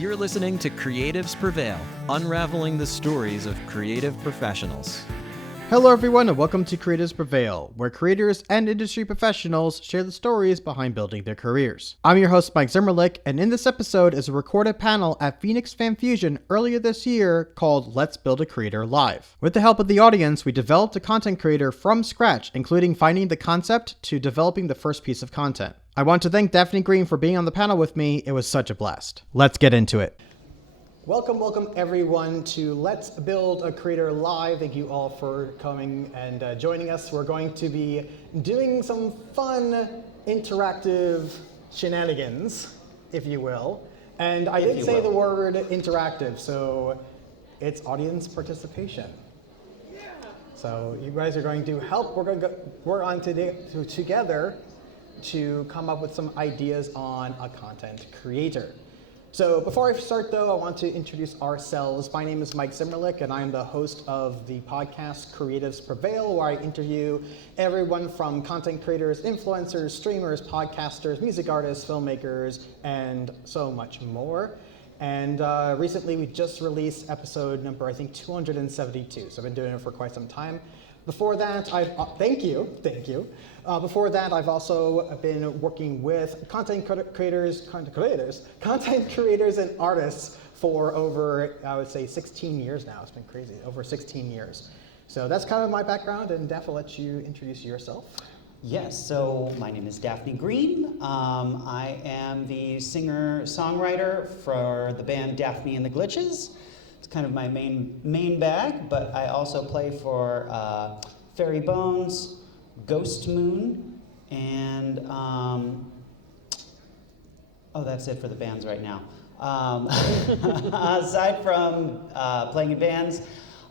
You're listening to Creatives Prevail, unraveling the stories of creative professionals. Hello everyone and welcome to Creatives Prevail, where creators and industry professionals share the stories behind building their careers. I'm your host Mike Zimmerlich, and in this episode is a recorded panel at Phoenix Fan Fusion earlier this year called Let's Build a Creator Live. With the help of the audience, we developed a content creator from scratch, including finding the concept to developing the first piece of content. I want to thank Daphne Greene for being on the panel with me. It was such a blast. Let's get into it. Welcome everyone to Let's Build a Creator Live. Thank you all for coming and joining us. We're going to be doing some fun, interactive shenanigans, if you will. And I did say the word interactive, so it's audience participation. Yeah. So you guys are going to help. We're going to work on together to come up with some ideas on a content creator. So before I start though, I want to introduce ourselves. My name is Mike Zimmerlich and I'm the host of the podcast Creatives Prevail, where I interview everyone from content creators, influencers, streamers, podcasters, music artists, filmmakers, and so much more. And recently we just released episode number, I think 272. So I've been doing it for quite some time. Before that, thank you. Before that, I've also been working with content creators and artists for over, I would say, 16 years now. It's been crazy, over 16 years. So that's kind of my background, and Daph, I'll let you introduce yourself. Yes, so my name is Daphne Greene. I am the singer-songwriter for the band Daphne and the Glitches. It's kind of my main bag, but I also play for Fairy Bones, Ghost Moon, and that's it for the bands right now. Aside from playing in bands,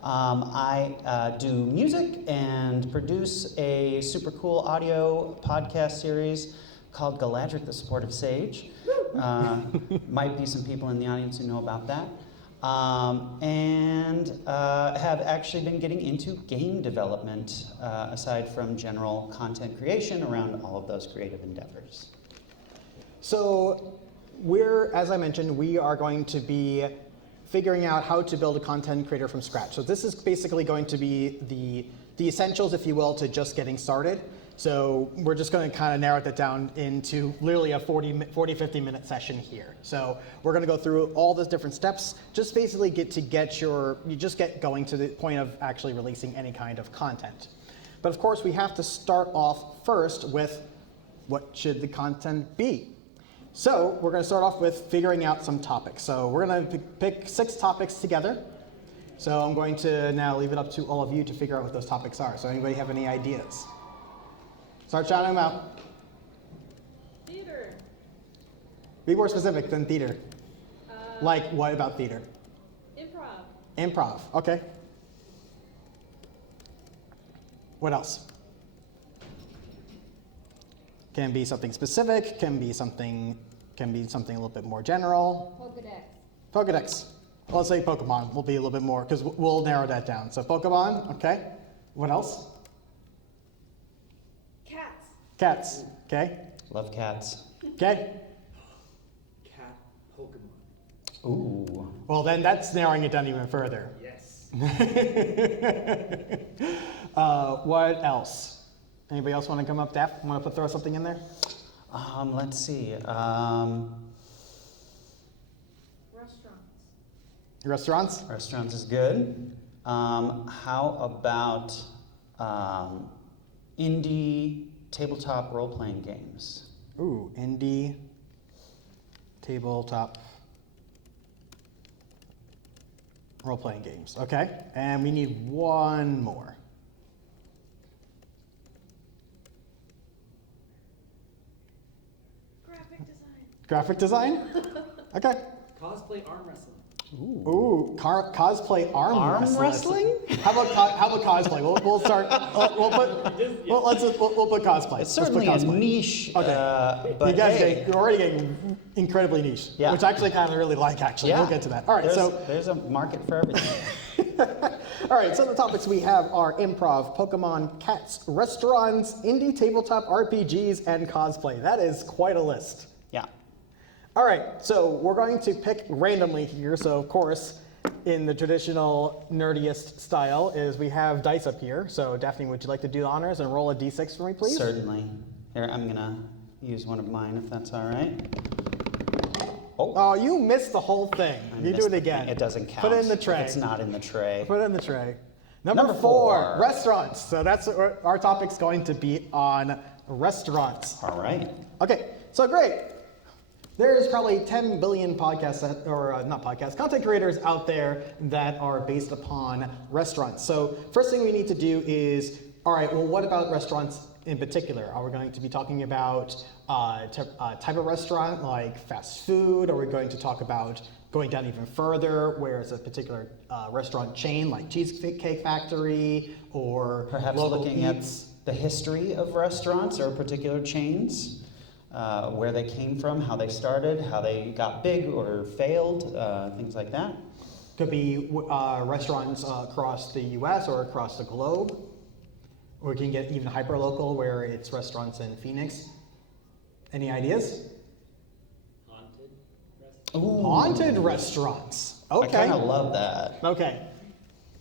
I do music and produce a super cool audio podcast series called Galadric the Supportive Sage. Might be some people in the audience who know about that. And have actually been getting into game development aside from general content creation around all of those creative endeavors. So as I mentioned, we are going to be figuring out how to build a content creator from scratch. So this is basically going to be the essentials, if you will, to just getting started. So we're just going to kind of narrow that down into literally a 50 minute session here. So we're going to go through all the different steps, just basically get going to the point of actually releasing any kind of content. But of course, we have to start off first with what should the content be? So we're going to start off with figuring out some topics. So we're going to pick 6 topics together. So I'm going to now leave it up to all of you to figure out what those topics are. So anybody have any ideas? Start shouting them out. Theater. Be more specific than theater. Like what about theater? Improv. Improv, okay. What else? Can be something specific, can be something a little bit more general. Pokedex. Well, let's say Pokemon. We'll be a little bit more, because we'll narrow that down. So Pokemon, okay. What else? Cats, okay. Love cats. Okay. Cat Pokemon. Ooh. Well, then that's narrowing it down even further. Yes. What else? Anybody else want to come up, Daph? Want to throw something in there? Let's see. Restaurants. Restaurants is good. How about indie tabletop role-playing games? Ooh, indie tabletop role-playing games. Okay, and we need one more. Graphic design? Okay. Cosplay arm wrestling. Ooh, cosplay arm wrestling? How about cosplay? We'll start. We'll put cosplay. It's certainly a niche. Okay. But you're already getting incredibly niche, yeah. Which I actually kind of really like. Actually, yeah. We'll get to that. All right. There's a market for everything. All right. So the topics we have are improv, Pokemon, cats, restaurants, indie tabletop RPGs, and cosplay. That is quite a list. Yeah. All right, so we're going to pick randomly here. So of course, in the traditional nerdiest style is we have dice up here. So Daphne, would you like to do the honors and roll a d6 for me, please? Certainly. Here, I'm gonna use one of mine if that's all right. Oh, you missed the whole thing. You do it again. It doesn't count. Put it in the tray. If it's not in the tray. Put it in the tray. Number four, restaurants. So that's what our topic's going to be on restaurants. All right. Okay, so great. There's probably 10 billion podcasts, not podcasts, content creators out there that are based upon restaurants. So first thing we need to do is, all right, well, what about restaurants in particular? Are we going to be talking about type of restaurant like fast food? Are we going to talk about going down even further, where it's a particular restaurant chain like Cheesecake Factory, or perhaps looking at the history of restaurants or particular chains, where they came from, how they started, how they got big or failed, things like that. Could be restaurants across the U.S. or across the globe. Or we can get even hyper-local, where it's restaurants in Phoenix. Any ideas? Ooh. Haunted restaurants. Okay. I kind of love that. Okay.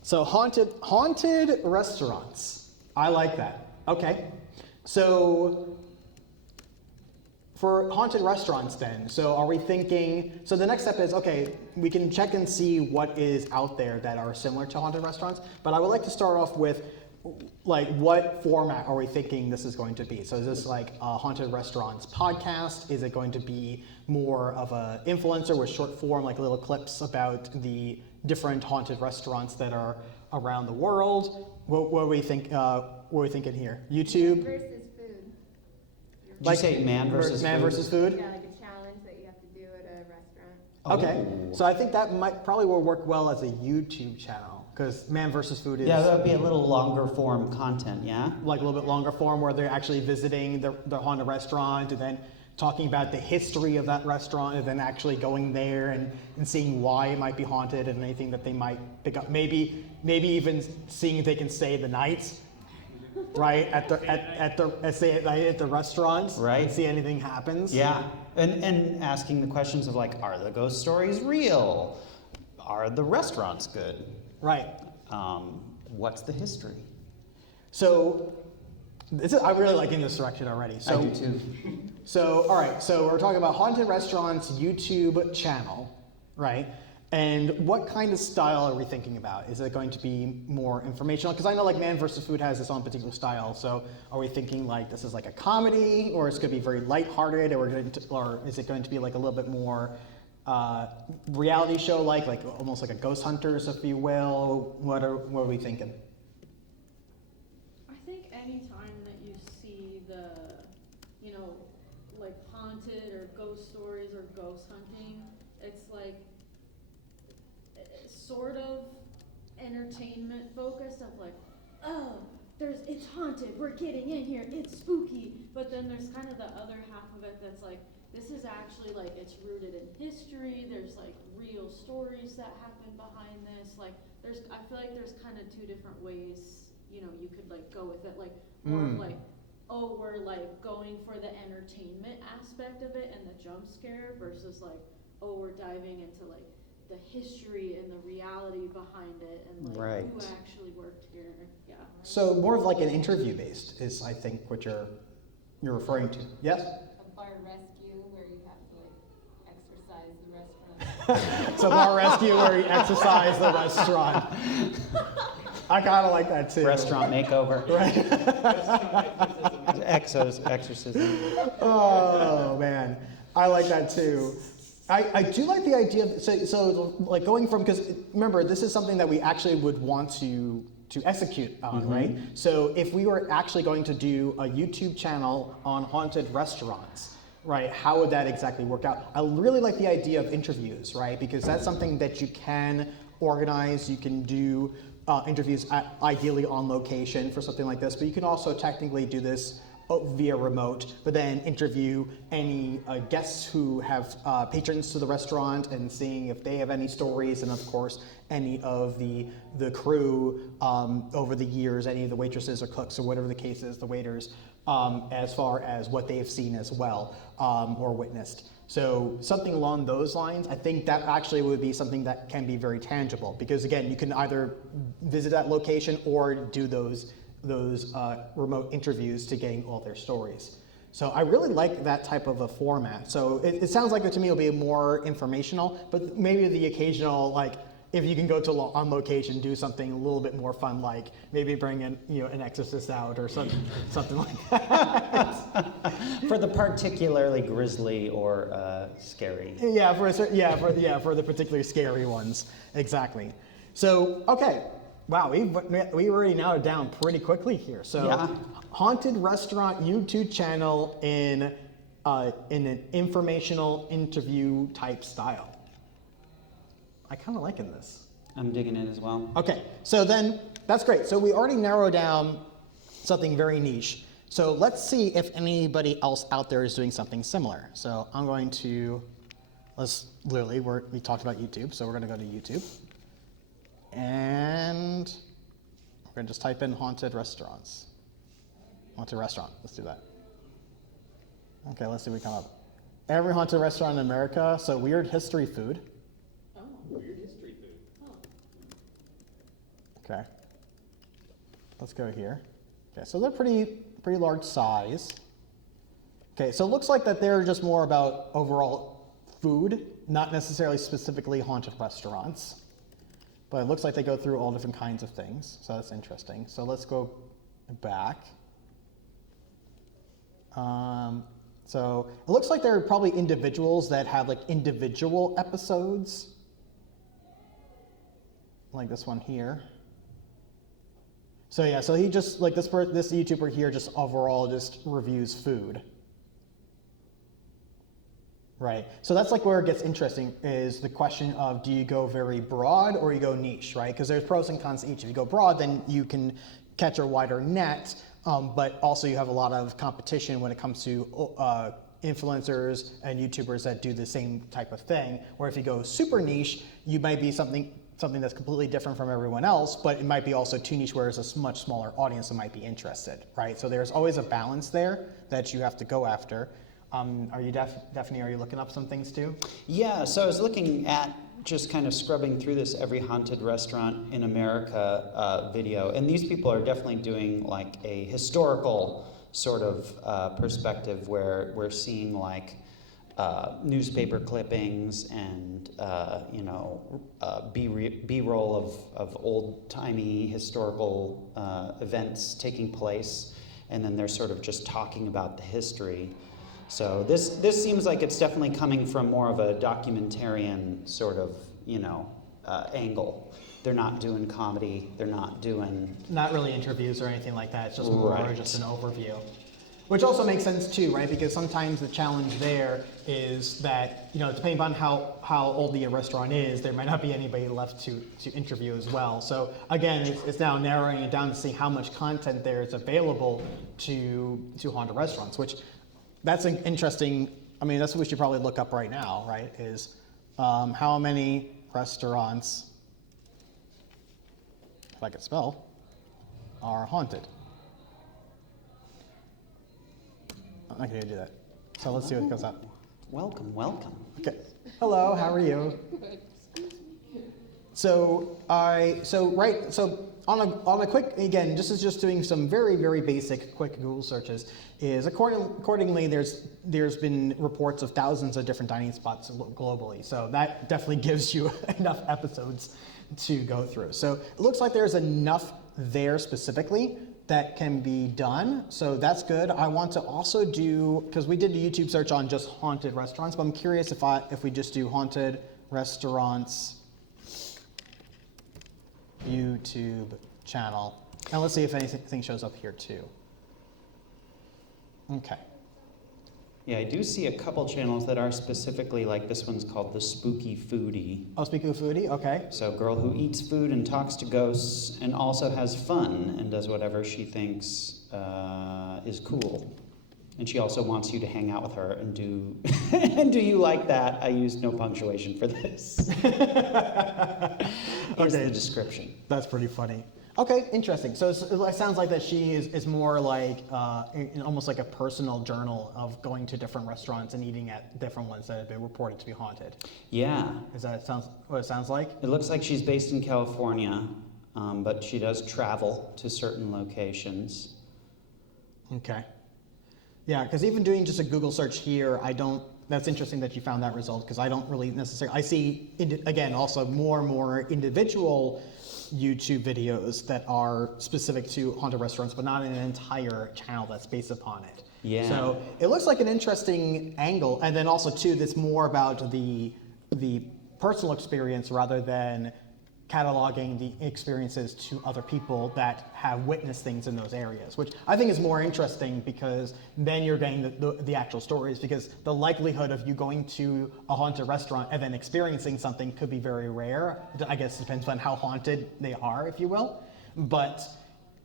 So haunted restaurants. I like that. Okay. So for haunted restaurants then, so are we thinking, so the next step is, okay, we can check and see what is out there that are similar to haunted restaurants, but I would like to start off with, like, what format are we thinking this is going to be? So is this like a haunted restaurants podcast? Is it going to be more of an influencer with short form, like little clips about the different haunted restaurants that are around the world? What do we think? What are we thinking here? YouTube versus food. Did you say man versus man food? versus food? Yeah, like a challenge that you have to do at a restaurant. Okay, so I think that probably will work well as a YouTube channel, because man versus food is... Yeah, that would be a little longer form content, yeah? Like a little bit longer form, where they're actually visiting the haunted restaurant and then talking about the history of that restaurant, and then actually going there and seeing why it might be haunted and anything that they might pick up. Maybe even seeing if they can stay the night, right, at the restaurants, right? And see anything happens. Yeah, and asking the questions of, like, are the ghost stories real? Are the restaurants good? Right. What's the history? So, I'm really liking this direction already. So, I do too. So, all right, so we're talking about Haunted Restaurants YouTube channel, right? And what kind of style are we thinking about? Is it going to be more informational? Because I know, like, Man vs. Food has its own particular style. So are we thinking like this is like a comedy, or it's going to be very lighthearted, or is it going to be like a little bit more reality show like almost like a Ghost Hunters, if you will? What are we thinking? I think any time that you see the, like haunted or ghost stories or ghost hunting, it's like sort of entertainment focused of like, oh, it's haunted, we're getting in here, it's spooky. But then there's kind of the other half of it that's like, this is actually like, it's rooted in history, there's like real stories that happen behind this. Like I feel like there's kind of two different ways, you could like go with it. Like more of like, oh, we're like going for the entertainment aspect of it and the jump scare, versus like, oh, we're diving into like the history and the reality behind it and like right. who actually worked here. Yeah. So more of like an interview based is, I think, what you're referring to. Yes? A bar rescue where you have to like exercise the restaurant. So bar rescue where you exercise the restaurant. I kind of like that too. Restaurant makeover. Right. Exorcism. Oh man, I like that too. I do like the idea of, so like going from, because remember, this is something that we actually would want to execute on, right? So if we were actually going to do a YouTube channel on haunted restaurants, right, how would that exactly work out? I really like the idea of interviews, right? Because that's something that you can organize. You can do interviews ideally on location for something like this, but you can also technically do this via remote, but then interview any guests who have patrons to the restaurant and seeing if they have any stories, and of course any of the crew over the years, any of the waitresses or cooks or whatever the case is, the waiters, as far as what they've seen as well or witnessed. So something along those lines, I think that actually would be something that can be very tangible, because again, you can either visit that location or do those remote interviews to getting all their stories. So I really like that type of a format. So it sounds like to me it'll be more informational, but maybe the occasional, like, if you can go to on location, do something a little bit more fun, like maybe bring in an exorcist out or something like that. For the particularly grisly or scary. Yeah, for the particularly scary ones, exactly. So okay, wow, we already narrowed down pretty quickly here. So yeah. Haunted restaurant YouTube channel in an informational interview type style. I kind of liking this. I'm digging it as well. Okay, so then that's great. So we already narrowed down something very niche. So let's see if anybody else out there is doing something similar. So I'm going to, we talked about YouTube, so we're going to go to YouTube. And we're going to just type in haunted restaurants. Haunted restaurant, let's do that. Okay, let's see what we come up. Every haunted restaurant in America, so weird history food. Weird history food. Okay. Let's go here. Okay, so they're pretty large size. Okay, so it looks like that they're just more about overall food, not necessarily specifically haunted restaurants. But it looks like they go through all different kinds of things, so that's interesting. So let's go back. So it looks like there are probably individuals that have like individual episodes, like this one here. So yeah, so he just, like this YouTuber here just overall just reviews food. Right, so that's like where it gets interesting, is the question of, do you go very broad or you go niche, right? Because there's pros and cons to each. If you go broad, then you can catch a wider net, but also you have a lot of competition when it comes to influencers and YouTubers that do the same type of thing. Where if you go super niche, you might be something that's completely different from everyone else, but it might be also too niche where it's a much smaller audience that might be interested, right? So there's always a balance there that you have to go after. Are you Daphne, are you looking up some things too? Yeah, so I was looking at just kind of scrubbing through this every haunted restaurant in America video, and these people are definitely doing like a historical sort of perspective where we're seeing like newspaper clippings and B-roll of old-timey historical events taking place, and then they're sort of just talking about the history. So this seems like it's definitely coming from more of a documentarian sort of, angle. They're not doing comedy. They're not really interviews or anything like that. It's just more Right. just an overview. Which also makes sense too, right? Because sometimes the challenge there is that, depending on how old the restaurant is, there might not be anybody left to interview as well. So again, it's now narrowing it down to see how much content there is available to haunted restaurants, which that's an interesting, that's what we should probably look up right now, right? Is how many restaurants, if I could spell, are haunted. I'm not going to do that. So let's see what comes up. Welcome. Okay. Hello, how are you? So on a quick, again, this is just doing some very, very basic quick Google searches, is accordingly there's been reports of thousands of different dining spots globally. So that definitely gives you enough episodes to go through. So it looks like there's enough there specifically that can be done. So that's good. I want to also do, because we did a YouTube search on just haunted restaurants, but I'm curious if we just do haunted restaurants YouTube channel. And let's see if anything shows up here too. Okay. Yeah, I do see a couple channels that are specifically like this one's called The Spooky Foodie. Oh, Spooky Foodie, okay. So a girl who eats food and talks to ghosts and also has fun and does whatever she thinks is cool. And she also wants you to hang out with her and do and do you like that? I used no punctuation for this. Here's the description. That's pretty funny. Okay, interesting. So it sounds like that she is more like almost like a personal journal of going to different restaurants and eating at different ones that have been reported to be haunted. Yeah. Is that what it sounds like? It looks like she's based in California, but she does travel to certain locations. Okay. Yeah, because even doing just a Google search here, that's interesting that you found that result, because I don't really necessarily, I see, again, also more and more individual YouTube videos that are specific to haunted restaurants, but not an entire channel that's based upon it. Yeah. So it looks like an interesting angle, and then also too, that's more about the personal experience rather than cataloging the experiences to other people that have witnessed things in those areas, which I think is more interesting, because then you're getting the actual stories, because the likelihood of you going to a haunted restaurant and then experiencing something could be very rare. I guess it depends on how haunted they are, if you will. But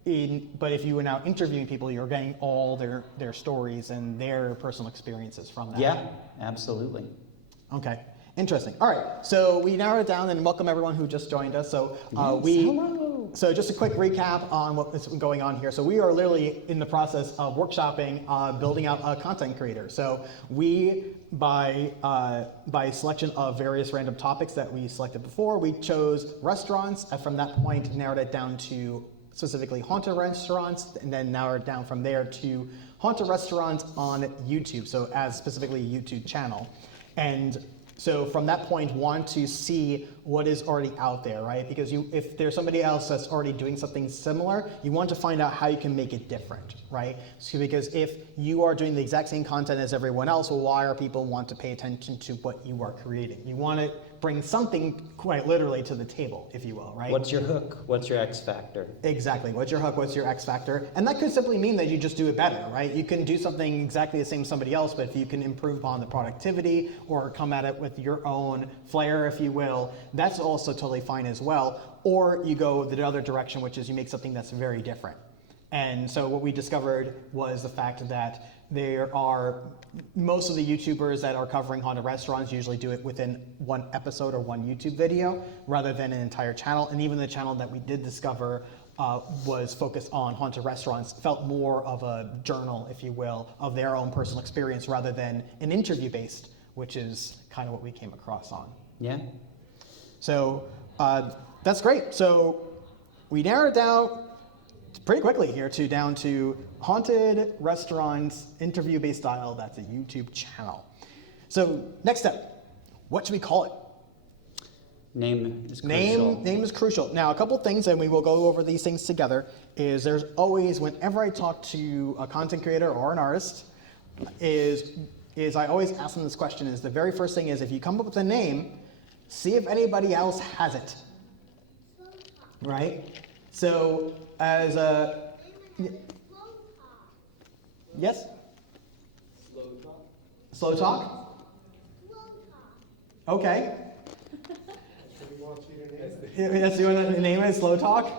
if you were now interviewing people, you're getting all their stories and their personal experiences from that. Yeah, absolutely. Okay. Interesting. All right, so we narrowed it down, and welcome everyone who just joined us. So Hello. So just a quick recap on what is going on here. So we are literally in the process of workshopping, building out a content creator. So we, by selection of various random topics that we selected before, we chose restaurants, and from that point narrowed it down to specifically haunted restaurants, and then narrowed down from there to haunted restaurants on YouTube. So as specifically a YouTube channel. And so from that point, want to see what is already out there, right? Because if there's somebody else that's already doing something similar, you want to find out how you can make it different, right? So because if you are doing the exact same content as everyone else, well, why are people want to pay attention to what you are creating? You want to bring something quite literally to the table, if you will, right? What's your hook? What's your X factor? Exactly. What's your hook? What's your X factor? And that could simply mean that you just do it better, right? You can do something exactly the same as somebody else, but if you can improve upon the productivity or come at it with your own flair, if you will, that's also totally fine as well. Or you go the other direction, which is you make something that's very different. And so what we discovered was the fact that there are most of the YouTubers that are covering haunted restaurants usually do it within one episode or one YouTube video rather than an entire channel. And even the channel that we did discover was focused on haunted restaurants, felt more of a journal, if you will, of their own personal experience rather than an interview based, which is kind of what we came across on. Yeah. So that's great. So we narrowed down pretty quickly here down to haunted restaurants, interview-based style. That's a YouTube channel. So next step, what should we call it? Name is crucial. Name is crucial. Now, a couple things, and we will go over these things together, is there's always, whenever I talk to a content creator or an artist, is I always ask them this question, is the very first thing is, if you come up with a name, see if anybody else has it, right? So, as a... Yes? Slow talk? Okay. That's the name is Slow Talk?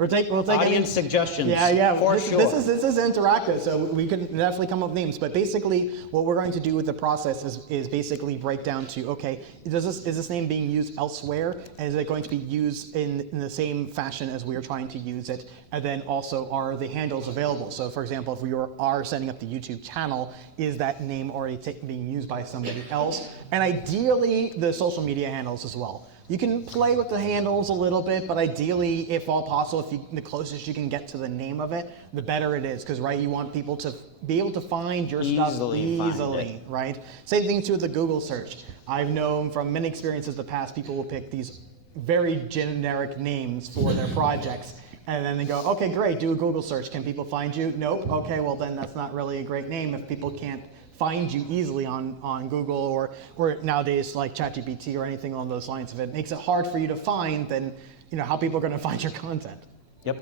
We'll take audience suggestions. Yeah, for sure. sure. This is interactive, so we can definitely come up with names. But basically, what we're going to do with the process is basically break down to, okay, is this name being used elsewhere? And is it going to be used in the same fashion as we are trying to use it? And then also, are the handles available? So for example, if we are setting up the YouTube channel, is that name already being used by somebody else? And ideally, the social media handles as well. You can play with the handles a little bit, but ideally, if all possible, the closest you can get to the name of it, the better it is. Because, right, you want people to be able to find your stuff easily, right? Same thing too with the Google search. I've known from many experiences in the past, people will pick these very generic names for their projects. And then they go, okay, great, do a Google search. Can people find you? Nope. Okay, well then that's not really a great name if people can't find you easily on Google or nowadays like ChatGPT or anything along those lines. If it makes it hard for you to find, then how people are going to find your content. Yep.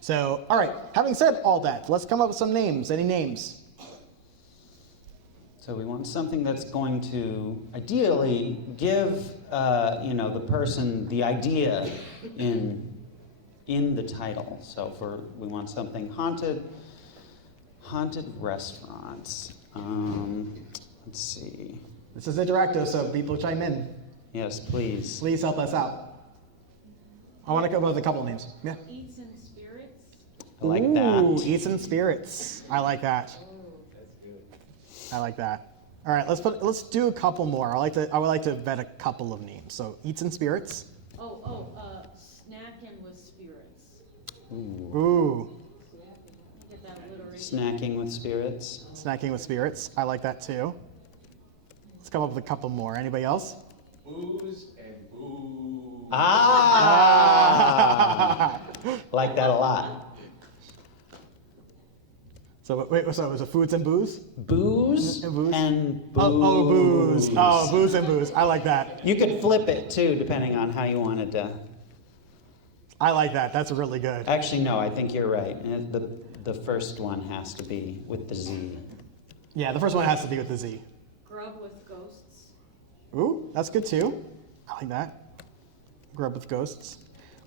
So, all right, having said all that, let's come up with some names. Any names? So we want something that's going to ideally give the person the idea in in the title. So we want something haunted restaurants. Let's see. This is interactive, so people chime in. Yes, please. Please help us out. I want to come up with a couple names. Yeah. Eats and spirits. I like Ooh, that. Eats and Spirits. I like that. That's good. I like that. All right, let's do a couple more. I would like to vet a couple of names. So Eats and Spirits. Snacking with spirits. Ooh. Get that alliteration. Snacking with spirits. Snacking with Spirits. I like that too. Let's come up with a couple more. Anybody else? Booze and boo. Like that a lot. So wait, so it was a Foods and Booze? Booze And booze? and booze. Oh, booze. Oh, Booze and Booze. I like that. You could flip it too, depending on how you wanted to. I like that. That's really good. Actually, no, I think you're right. And the first one has to be with the Z. Yeah, the first one has to be with the Z. Grub with ghosts. Ooh, that's good too. I like that. Grub with Ghosts.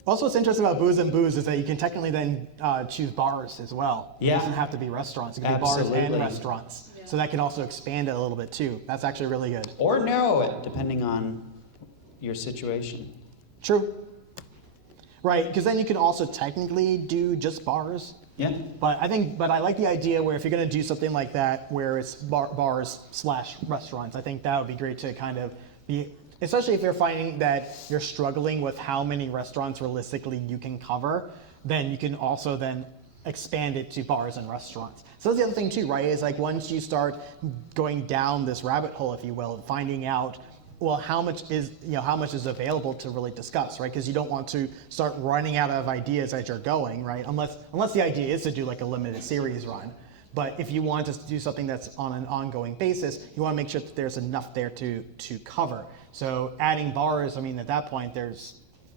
Also, what's interesting about Booze and Booze is that you can technically then choose bars as well. Yeah. It doesn't have to be restaurants. It can be bars and Absolutely. restaurants. Yeah. So that can also expand it a little bit too. That's actually really good. Or narrow it, depending on your situation. True. Right, because then you can also technically do just bars. Yeah. But I like the idea where if you're going to do something like that, where it's bars/restaurants, I think that would be great to kind of be, especially if you're finding that you're struggling with how many restaurants realistically you can cover, then you can also then expand it to bars and restaurants. So that's the other thing too, right? Is like once you start going down this rabbit hole, if you will, finding out, well, how much is available to really discuss, right? Because you don't want to start running out of ideas as you're going, right? Unless the idea is to do like a limited series run. But if you want to do something that's on an ongoing basis, you want to make sure that there's enough there to cover. So adding bars, I mean, at that point, there's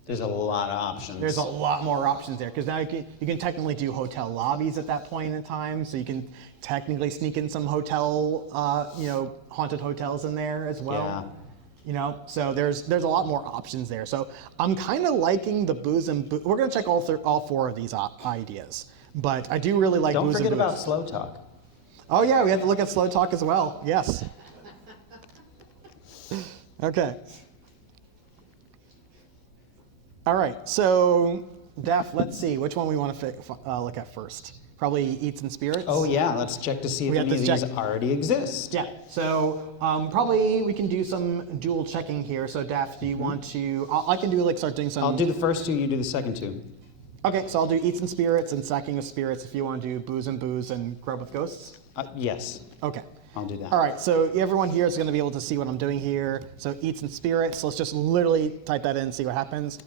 a lot of options. There's a lot more options there because now you can technically do hotel lobbies at that point in time. So you can technically sneak in some hotel, haunted hotels in there as well. Yeah. So there's a lot more options there. So I'm kind of liking the Booze and Booze. We're gonna check all four of these ideas, but I do really like. Don't Booze forget and Booze. about slow talk. Oh yeah, we have to look at slow talk as well. Yes. Okay. All right. So, Daph, let's see which one we want to look at first. Probably Eats and Spirits. Oh yeah, let's check to see if We have any of to these check. already exist. Yeah. So probably we can do some dual checking here. So, Daph, do you want to? I can do start doing some. I'll do the first two, you do the second two. Okay. So I'll do Eats and Spirits and Sacking of Spirits. If you want to do Booze and Booze and Grub with Ghosts. Yes, Okay. I'll do that. All right, so everyone here is going to be able to see what I'm doing here. So Eats and Spirits, let's just literally type that in and see what happens.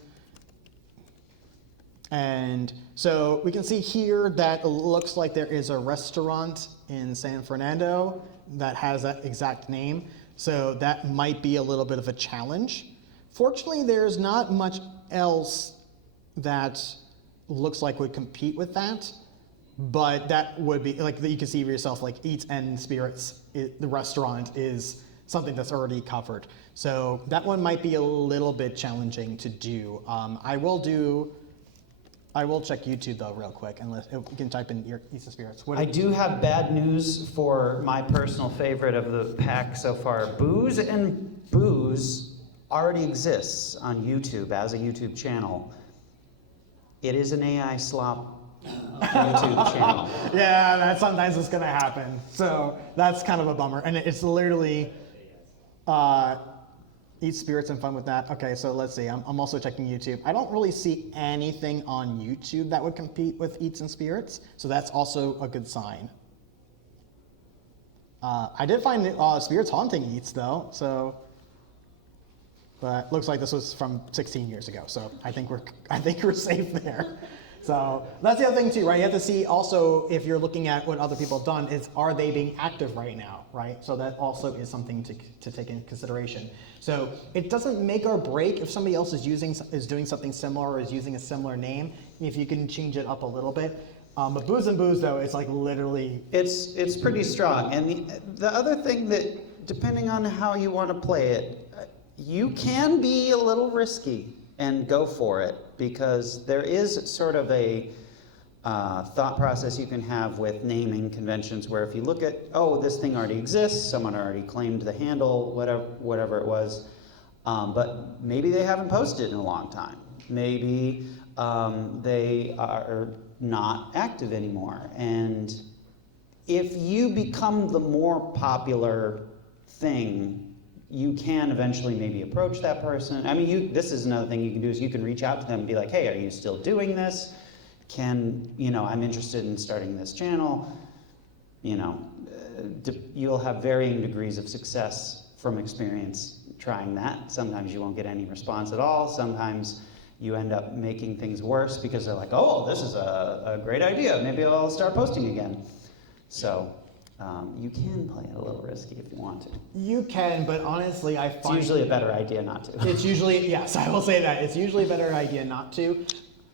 And so we can see here that it looks like there is a restaurant in San Fernando that has that exact name. So that might be a little bit of a challenge. Fortunately, there's not much else that looks like would compete with that. But that would be, you can see for yourself, Eats and Spirits, the restaurant is something that's already covered. So that one might be a little bit challenging to do. I will check YouTube though real quick, unless you can type in Eats and Spirits. I do have bad news for my personal favorite of the pack so far. Booze and Booze already exists on YouTube as a YouTube channel. It is an AI slop YouTube channel. Yeah, that sometimes it's gonna happen. So that's kind of a bummer. And it's literally Eat Spirits and Fun with that. Okay, so let's see. I'm also checking YouTube. I don't really see anything on YouTube that would compete with Eats and Spirits, so that's also a good sign. I did find Spirits Haunting Eats though, so. But looks like this was from 16 years ago, so I think we're safe there. So that's the other thing too, right? You have to see also if you're looking at what other people have done is are they being active right now, right? So that also is something to take into consideration. So it doesn't make or break if somebody else is doing something similar or is using a similar name. If you can change it up a little bit. But Booze and Booze though, it's literally. It's pretty strong. And the other thing that, depending on how you want to play it, you can be a little risky and go for it. because there is sort of a thought process you can have with naming conventions where if you look at, oh, this thing already exists, someone already claimed the handle, whatever it was, but maybe they haven't posted in a long time. Maybe they are not active anymore. And if you become the more popular thing, you can eventually maybe approach that person. I mean, this is another thing you can do is you can reach out to them and be like, hey, are you still doing this? I'm interested in starting this channel. You'll have varying degrees of success from experience trying that. Sometimes you won't get any response at all. Sometimes you end up making things worse because they're like, oh, this is a great idea. Maybe I'll start posting again. So you can play it a little risky if you want to. You can, but honestly, I find it's usually a better idea not to. It's usually, yes, I will say that. It's usually a better idea not to,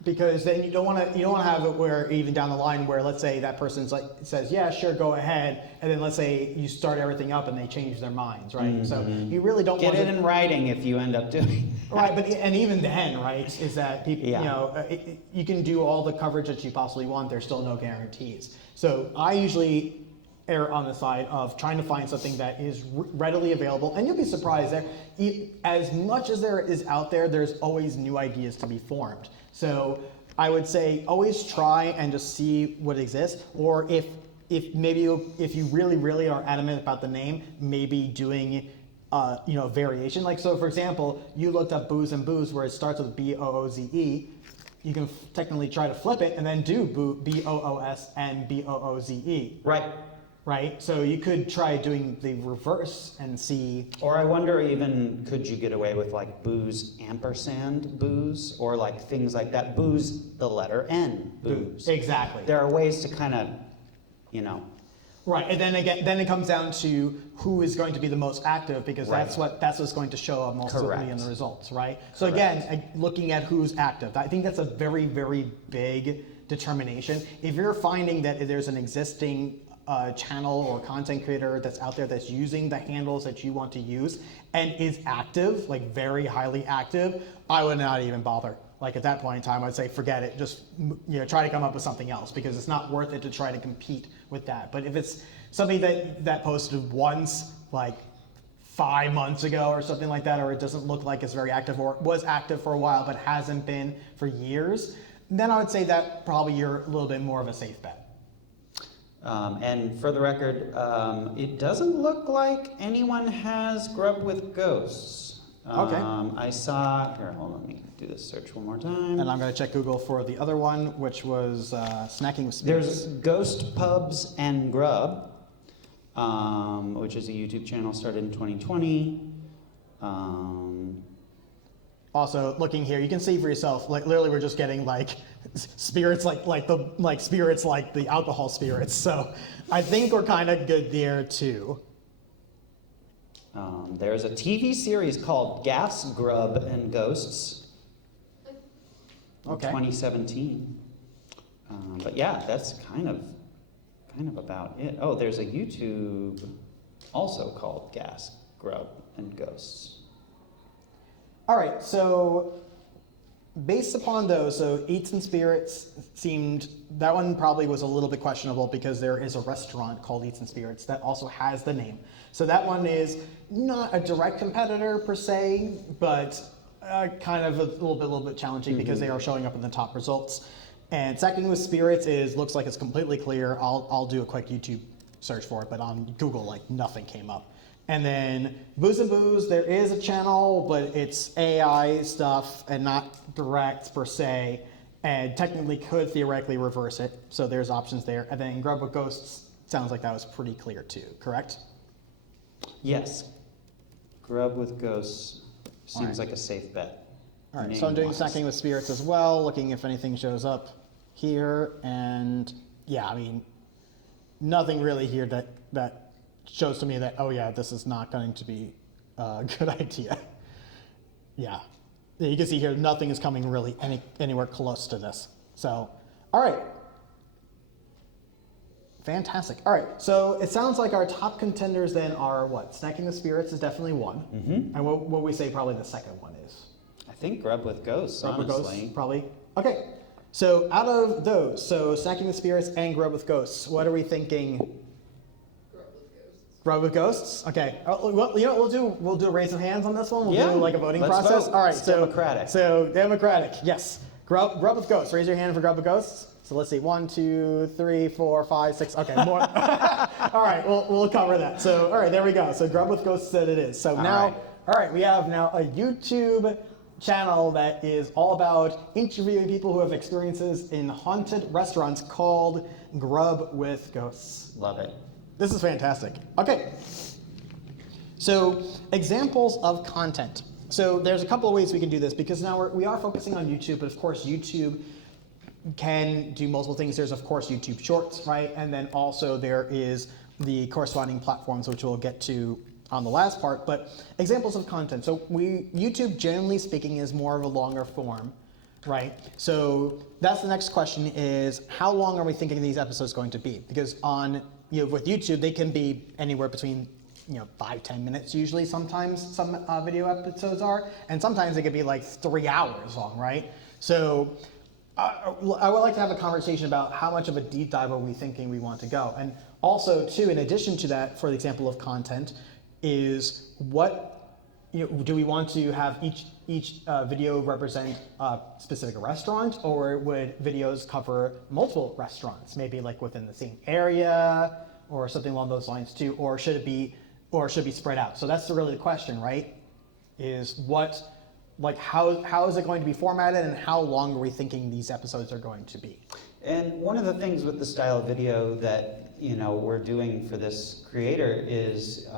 because then you don't want to have it where even down the line where, let's say that person's like says, yeah, sure, go ahead, and then let's say you start everything up and they change their minds, right? Mm-hmm. So you really don't get it in writing if you end up doing that. Right, and even then, right, is that people, you can do all the coverage that you possibly want. There's still no guarantees. So I usually err on the side of trying to find something that is readily available, and you'll be surprised that as much as there is out there, there's always new ideas to be formed. So I would say always try and just see what exists, or if you really are adamant about the name, maybe doing a variation. Like, so for example, you looked up Booze and Booze where it starts with B-O-O-Z-E. You can technically try to flip it and then do B-O-O-S and B-O-O-Z-E. Right? So you could try doing the reverse and see. Or I wonder even, could you get away with like booze ampersand booze? Or like things like that. Booze, the letter N, booze. Exactly. There are ways to kind of, Right, and then it comes down to who is going to be the most active, because that's what's going to show up most certainly in the results, right? So again, looking at who's active, I think that's a very, very big determination. If you're finding that there's an existing channel or content creator that's out there that's using the handles that you want to use and is active, like very highly active, I would not even bother. Like at that point in time, I'd say forget it. Just try to come up with something else, because it's not worth it to try to compete with that. But if it's somebody that posted once, like 5 months ago or something like that, or it doesn't look like it's very active, or was active for a while but hasn't been for years, then I would say that probably you're a little bit more of a safe bet. And for the record, it doesn't look like anyone has Grub with Ghosts. Okay. I saw, here, hold on, let me do this search one more time. And I'm going to check Google for the other one, which was Snacking with Spirits. There's Ghost Pubs and Grub, which is a YouTube channel started in 2020. Also, looking here, you can see for yourself, like literally we're just getting like spirits like the alcohol spirits. So I think we're kind of good there too. There's a TV series called Gas, Grub, and Ghosts in 2017. But yeah, that's kind of about it. Oh, there's a YouTube also called Gas, Grub, and Ghosts. All right, so based upon those, so Eats and Spirits that one probably was a little bit questionable, because there is a restaurant called Eats and Spirits that also has the name. So that one is not a direct competitor per se, but kind of a little bit challenging, because they are showing up in the top results. And Snacking with Spirits looks like it's completely clear. I'll do a quick YouTube search for it, but on Google, like nothing came up. And then Booze and Booze, there is a channel, but it's AI stuff and not direct per se, and technically could theoretically reverse it. So there's options there. And then Grub with Ghosts sounds like that was pretty clear too, correct? Yes. Grub with Ghosts seems like a safe bet. All right, so I'm doing Snacking with Spirits as well, looking if anything shows up here. And yeah, I mean, nothing really here that shows to me that, oh yeah, this is not going to be a good idea. Yeah, you can see here, nothing is coming really anywhere close to this. So, all right. Fantastic. All right, so it sounds like our top contenders then are what? Snacking with Spirits is definitely one. Mm-hmm. And what we say probably the second one is? I think Grub with Ghosts, Grub with honestly. Ghosts, probably. Okay. So out of those, so Snacking with Spirits and Grub with Ghosts, what are we thinking? Grub with Ghosts? Okay. Well, you know what we'll do a raise of hands on this one. We'll do like a voting let's process. vote. All right. It's democratic. So democratic. Yes. Grub with Ghosts. Raise your hand for Grub with Ghosts. So let's see. 1, 2, 3, 4, 5, 6. Okay. More. All right. We'll cover that. So all right. There we go. So Grub with Ghosts said it is. So now, all right. We have now a YouTube channel that is all about interviewing people who have experiences in haunted restaurants called Grub with Ghosts. Love it. This is fantastic. Okay. So examples of content. So there's a couple of ways we can do this because now we are focusing on YouTube, but of course YouTube can do multiple things. There's of course YouTube Shorts, right? And then also there is the corresponding platforms, which we'll get to on the last part. But examples of content. So YouTube, generally speaking, is more of a longer form, right? So that's the next question: is how long are we thinking these episodes going to be? Because with YouTube, they can be anywhere between 5-10 minutes usually. Sometimes some video episodes are, and sometimes they could be like 3 hours long, right? So I would like to have a conversation about how much of a deep dive are we thinking we want to go, and also too, in addition to that, for the example of content, is what do we want to have each video represent a specific restaurant, or would videos cover multiple restaurants, maybe like within the same area or something along those lines too, or should it be spread out? So that's really the question, right? Is how is it going to be formatted, and how long are we thinking these episodes are going to be? And one of the things with the style of video that we're doing for this creator is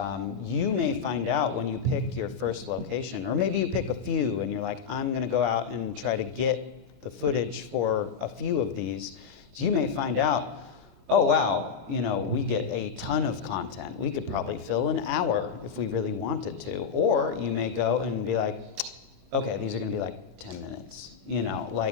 you may find out when you pick your first location, or maybe you pick a few and you're like, I'm going to go out and try to get the footage for a few of these. So you may find out, oh wow, we get a ton of content. We could probably fill an hour if we really wanted to. Or you may go and be like, okay, these are going to be like 10 minutes.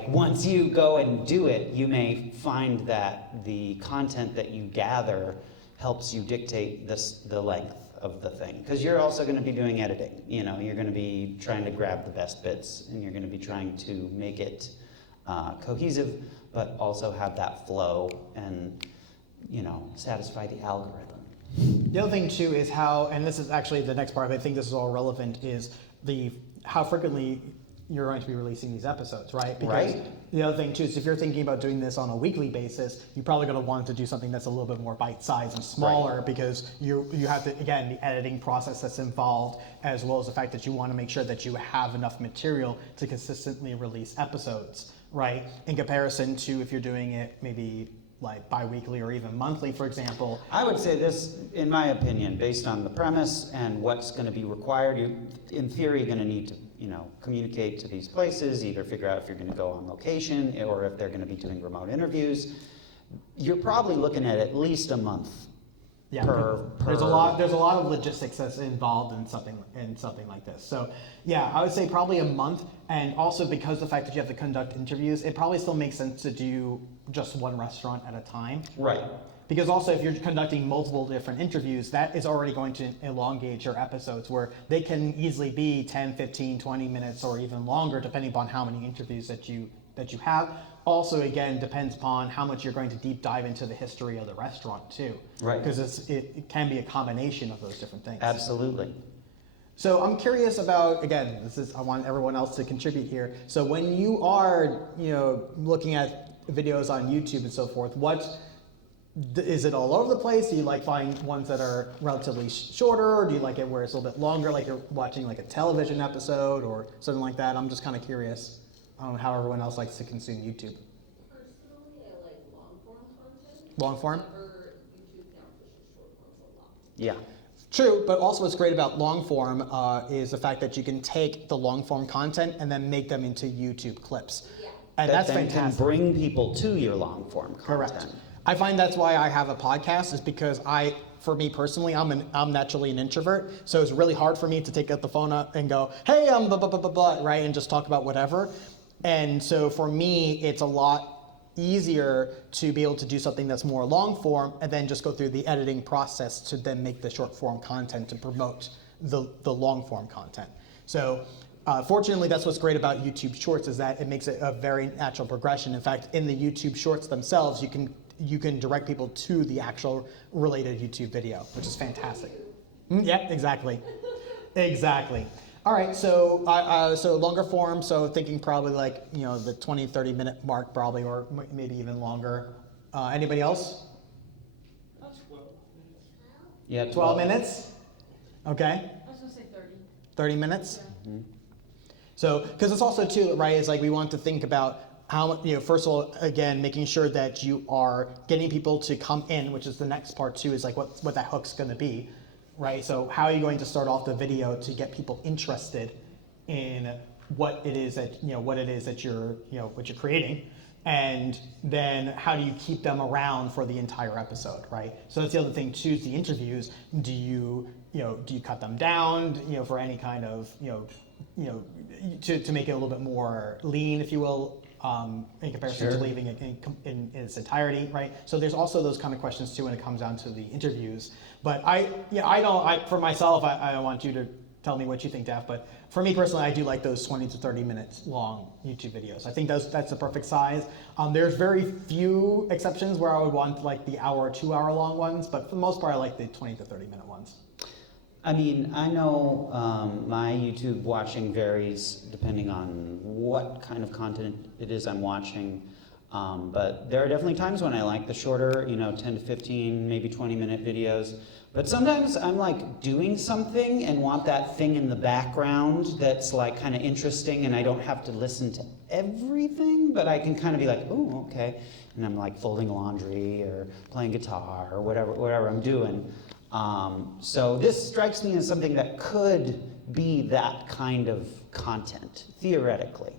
Once you go and do it, you may find that the content that you gather helps you dictate the length of the thing. Because you're also going to be doing editing. You're going to be trying to grab the best bits, and you're going to be trying to make it cohesive, but also have that flow and, satisfy the algorithm. The other thing too is how, and this is actually the next part, I think this is all relevant, is how frequently you're going to be releasing these episodes, right? Because the other thing too is if you're thinking about doing this on a weekly basis, you're probably going to want to do something that's a little bit more bite-sized and smaller, because you have to, again, the editing process that's involved, as well as the fact that you want to make sure that you have enough material to consistently release episodes, right? In comparison to if you're doing it maybe like bi-weekly or even monthly, for example. I would say this, in my opinion, based on the premise and what's going to be required, you're in theory going to need to communicate to these places, either figure out if you're going to go on location or if they're going to be doing remote interviews. You're probably looking at least a month. Yeah, there's a lot of logistics that's involved in something like this. So yeah, I would say probably a month, and also because the fact that you have to conduct interviews, it probably still makes sense to do just one restaurant at a time. Right. Because also if you're conducting multiple different interviews, that is already going to elongate your episodes, where they can easily be 10, 15, 20 minutes or even longer, depending upon how many interviews that you have. Also, again, depends upon how much you're going to deep dive into the history of the restaurant too. Right. Because it can be a combination of those different things. Absolutely. So I'm curious about, again, I want everyone else to contribute here. So when you are, looking at videos on YouTube and so forth, is it all over the place? Do you find ones that are relatively shorter, or do you like it where it's a little bit longer, like you're watching like a television episode or something like that? I'm just kind of curious on how everyone else likes to consume YouTube. Personally, I like long-form content. Long form? However, YouTube now pushes short ones a lot. Yeah. True, but also what's great about long form is the fact that you can take the long form content and then make them into YouTube clips. Yeah. And that that's then fantastic. can bring people to your long form content. Correct. I find that's why I have a podcast, is because for me personally, I'm naturally an introvert, so it's really hard for me to take out the phone up and go, hey, I'm blah, blah, blah, blah, blah, right, and just talk about whatever. And so for me, it's a lot easier to be able to do something that's more long form and then just go through the editing process to then make the short form content to promote the long form content. So Fortunately, that's what's great about YouTube Shorts is that it makes it a very natural progression. In fact, in the YouTube Shorts themselves, you can direct people to the actual related YouTube video, which is fantastic. Yeah, exactly. Exactly. All right, so so longer form, so thinking probably like, you know, the 20, 30 minute mark probably, or maybe even longer. Anybody else? 12. Yeah, 12 minutes? Okay. I was gonna say 30. 30 minutes? So, because it's also too, right, it's like we want to think about how, you know, first of all, again, making sure that you are getting people to come in, which is the next part too, is like what that hook's gonna be, right? So how are you going to start off the video to get people interested in what it is that, you know, what you're creating? And then how do you keep them around for the entire episode, right? So that's the other thing too, is the interviews. Do you cut them down, you know, for any kind of, to make it a little bit more lean, if you will, in comparison to leaving it in its entirety, right? So there's also those kind of questions too when it comes down to the interviews. But for myself, I don't want you to tell me what you think, Daph, but for me personally, I do like those 20 to 30 minutes long YouTube videos. I think that's the perfect size. There's very few exceptions where I would want like the hour or 2 hour long ones, but for the most part, I like the 20 to 30 minute ones. I mean, I know my YouTube watching varies depending on what kind of content it is I'm watching. But there are definitely times when I like the shorter, 10 to 15, maybe 20-minute videos. But sometimes I'm like doing something and want that thing in the background that's like kind of interesting, and I don't have to listen to everything, but I can kind of be like, oh, okay. And I'm like folding laundry or playing guitar or whatever I'm doing. So this strikes me as something that could be that kind of content, theoretically.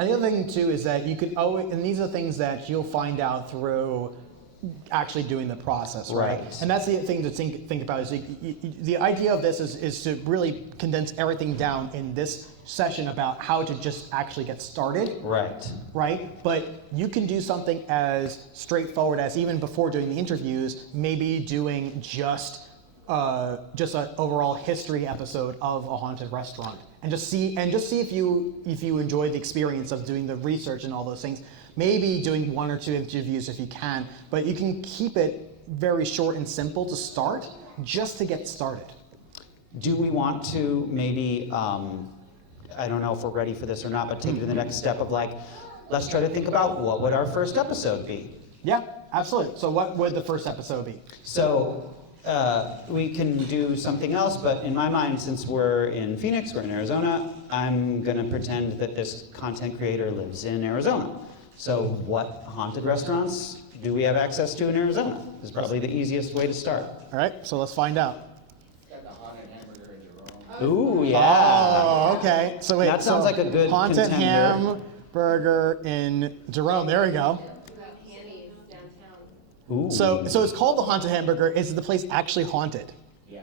And the other thing too is that you could always, and these are things that you'll find out through actually doing the process, right? And that's the thing to think about is the idea of this is to really condense everything down in this session about how to just actually get started. Right? But you can do something as straightforward as even before doing the interviews, maybe doing just an overall history episode of a haunted restaurant. And just see if you enjoy the experience of doing the research and all those things. Maybe doing 1 or 2 interviews if you can, but you can keep it very short and simple to start, just to get started. Do we want to maybe, I don't know if we're ready for this or not, but take it to the next step of like, let's try to think about what would our first episode be? Yeah, absolutely. So what would the first episode be? So we can do something else, but in my mind, since we're in Phoenix, we're in Arizona, I'm gonna pretend that this content creator lives in Arizona. So what haunted restaurants do we have access to in Arizona? Is probably the easiest way to start. All right, so let's find out. It's got the haunted hamburger in Jerome. Ooh, yeah. Oh, okay. So wait, That sounds like a good haunted contender. hamburger in Jerome. There we go. Hanny's downtown. Ooh. So it's called the haunted hamburger. Is the place actually haunted? Yeah.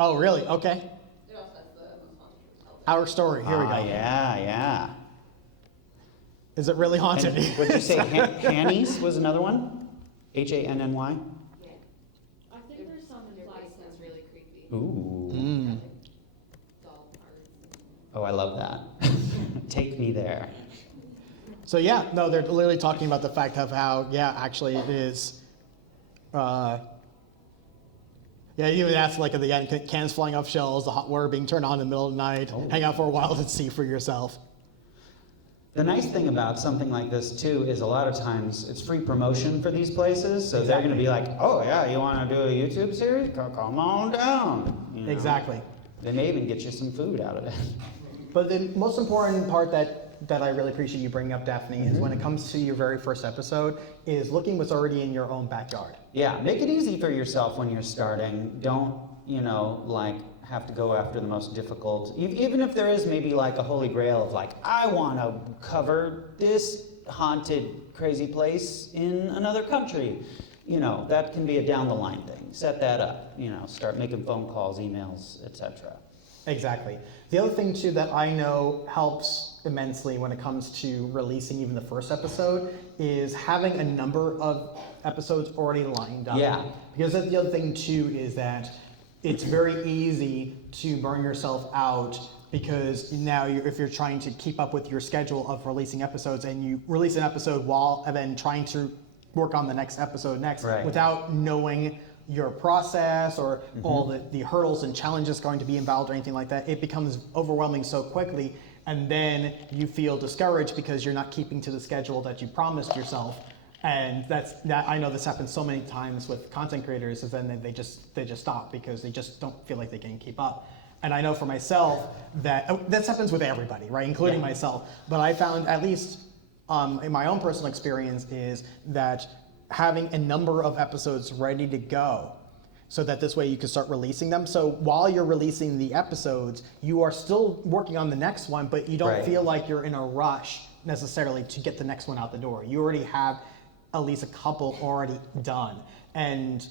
Oh, really? Okay. It also has the most haunted hotel. Our story. Here we go. Yeah. Is it really haunted? And would you say Hanny's was another one? Hanny? Yeah. I think there's some in Their Flagstaff. basement's really creepy. Ooh. Doll parts. Oh, I love that. Take me there. So yeah, no, they're literally talking about the fact of how, yeah, actually it is. Yeah, you even asked like at the end, cans flying off shelves, the hot water being turned on in the middle of the night, hang out for a while to see for yourself. The nice thing about something like this too is a lot of times it's free promotion for these places, so they're going to be like, "Oh yeah, you want to do a YouTube series? Come on down." You know? Exactly. They may even get you some food out of it. But the most important part that I really appreciate you bringing up, Daphne, is when it comes to your very first episode, is looking what's already in your own backyard. Yeah, make it easy for yourself when you're starting. Don't, have to go after the most difficult, even if there is maybe like a holy grail of like, I want to cover this haunted, crazy place in another country. That can be a down the line thing. Set that up, start making phone calls, emails, etc. Exactly. The other thing too that I know helps immensely when it comes to releasing even the first episode is having a number of episodes already lined up. Yeah. Because that's the other thing too is that it's very easy to burn yourself out because now if you're trying to keep up with your schedule of releasing episodes and you release an episode and then trying to work on the next episode without knowing your process or all the hurdles and challenges going to be involved or anything like that, it becomes overwhelming so quickly, and then you feel discouraged because you're not keeping to the schedule that you promised yourself. And I know this happens so many times with content creators, is then they just stop because they just don't feel like they can keep up. And I know for myself that this happens with everybody, right, including myself. But I found, at least in my own personal experience, is that having a number of episodes ready to go, so that this way you can start releasing them. So while you're releasing the episodes, you are still working on the next one, but you don't feel like you're in a rush necessarily to get the next one out the door. You already have at least a couple already done. And